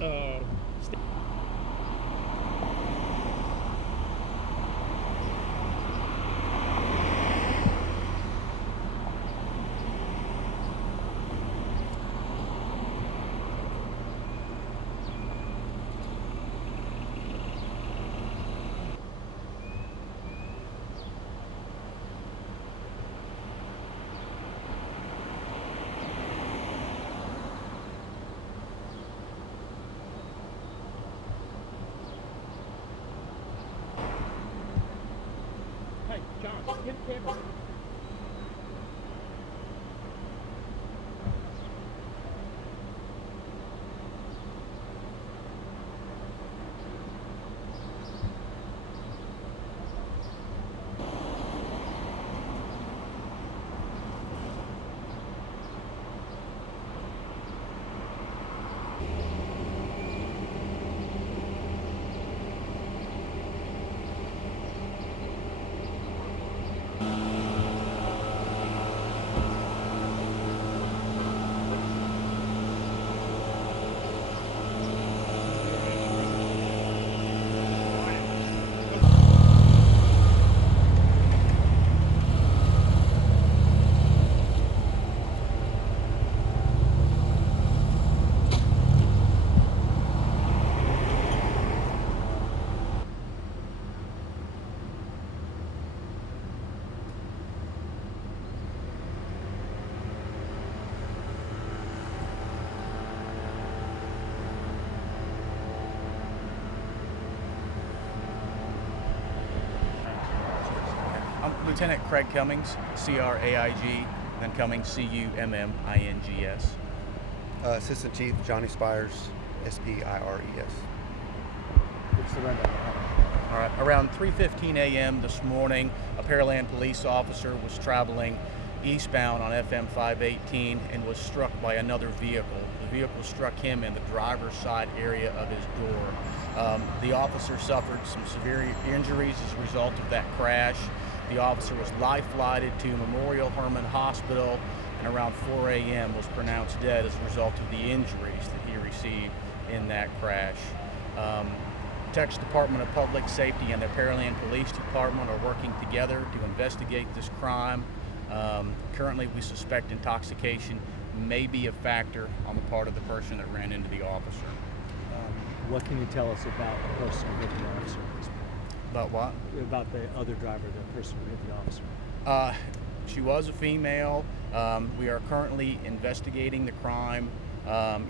Uh, Hey, John, get the camera. I'm Lieutenant Craig Cummings, C-R-A-I-G, then Cummings, C-U-M-M-I-N-G-S. Assistant Chief Johnny Spires, S-P-I-R-E-S. What's the rundown? All right, around 3:15 a.m. this morning, a Pearland police officer was traveling eastbound on FM 518 and was struck by another vehicle. The vehicle struck him in the driver's side area of his door. The officer suffered some severe injuries as a result of that crash. The officer was life-flighted to Memorial Hermann Hospital and around 4 a.m. was pronounced dead as a result of the injuries that he received in that crash. Texas Department of Public Safety and the Pearland Police Department are working together to investigate this crime. Currently, we suspect intoxication may be a factor on the part of the person that ran into the officer. What can you tell us about the person who hit the officer? About what? About the other driver, the person who hit the officer. She was a female. We are currently investigating the crime,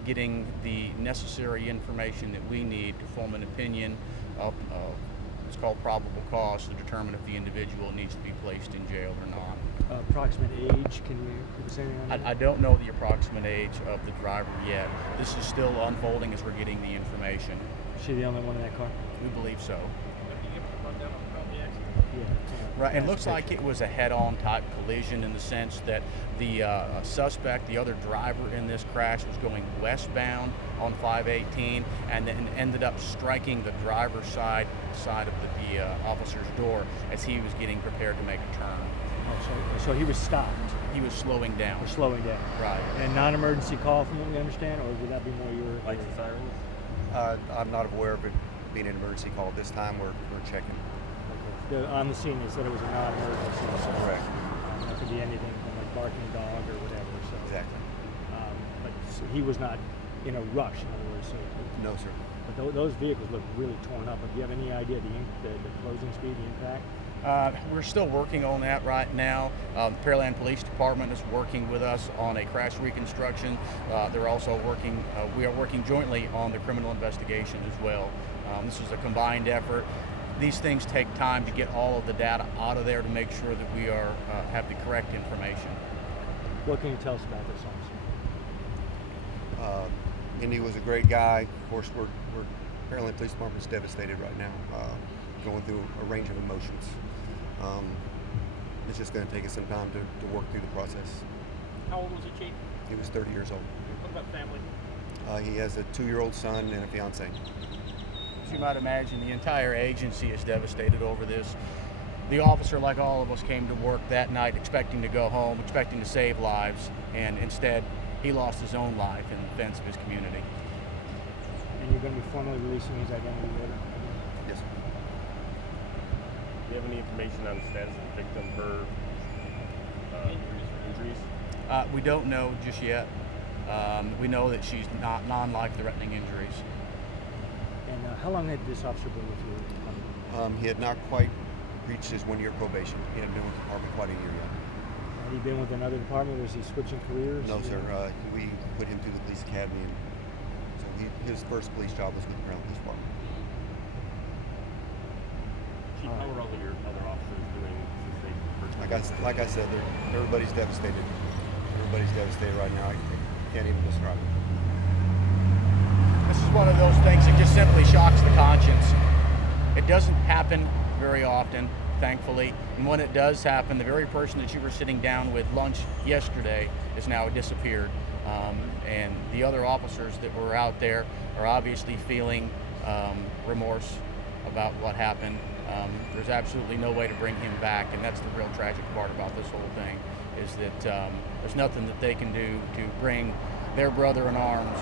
getting the necessary information that we need to form an opinion of it's called probable cause to determine if the individual needs to be placed in jail or not. Approximate age, can you give us anything on that? I don't know the approximate age of the driver yet. This is still unfolding as we're getting the information. Is she the only one in that car? We believe so. Yeah. Right, it looks like it was a head-on type collision in the sense that the suspect, the other driver in this crash, was going westbound on 518 and then ended up striking the driver's side of the officer's door as he was getting prepared to make a turn. Oh, so he was stopped. He was slowing down. Or slowing down. Right. And non-emergency call from what we understand, or would that be more your... Lights and sirens? I'm not aware of it being an emergency call at this time. We're checking. On the scene, they said it was a non-emergency. So Correct. That could be anything from a barking dog or whatever. So, Exactly. But so he was not in a rush, in other words. So, No, sir. but those vehicles look really torn up. Do you have any idea the closing speed, the impact? We're still working on that right now. Pearland Police Department is working with us on a crash reconstruction. They're also working, we are working jointly on the criminal investigation as well. This is a combined effort. These things take time to get all of the data out of there to make sure that we are have the correct information. What can you tell us about this officer? Endy was a great guy. Of course, we're Pearland Police Department's devastated right now, going through a range of emotions. It's just going to take us some time to work through the process. How old was the chief? He was 30 years old. What about family? He has a 2-year-old son and a fiancé. As you might imagine, the entire agency is devastated over this. The officer, like all of us, came to work that night expecting to go home, expecting to save lives, and instead he lost his own life in defense of his community. And you're going to be formally releasing his identity later? Yes. Do you have any information on the status of the victim, her injuries? We don't know just yet. We know that she's not non-life-threatening injuries. And how long had this officer been with you? He had not quite reached his 1-year probation. He hadn't been with the department quite a year yet. Had he been with another department, or is he switching careers? No, sir. We put him through the police academy, and so his first police job was with the Pearland Police Department. Chief, how are all of your other officers doing since they first? Like I said, everybody's devastated. Everybody's devastated right now. I can't even describe it. This is one of those things that just simply shocks the conscience. It doesn't happen very often, thankfully, and when it does happen, the very person that you were sitting down with lunch yesterday is now disappeared. And the other officers that were out there are obviously feeling remorse about what happened. There's absolutely no way to bring him back, and that's the real tragic part about this whole thing, is that there's nothing that they can do to bring their brother in arms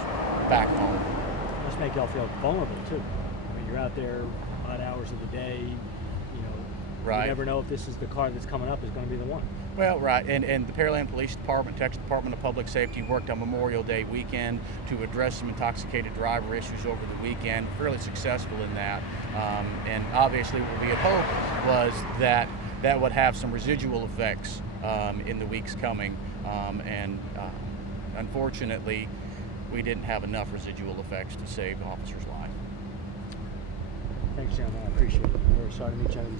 back home. It must make y'all feel vulnerable too. I mean, you're out there odd hours of the day. You know, Right. You never know if this is the car that's coming up is going to be the one. Well, right, and the Pearland Police Department, Texas Department of Public Safety worked on Memorial Day weekend to address some intoxicated driver issues over the weekend. Fairly successful in that, and obviously what we had hoped was that that would have some residual effects in the weeks coming, and unfortunately, we didn't have enough residual effects to save the officer's life. Thanks, gentlemen. I appreciate it. We're sorry to meet you under these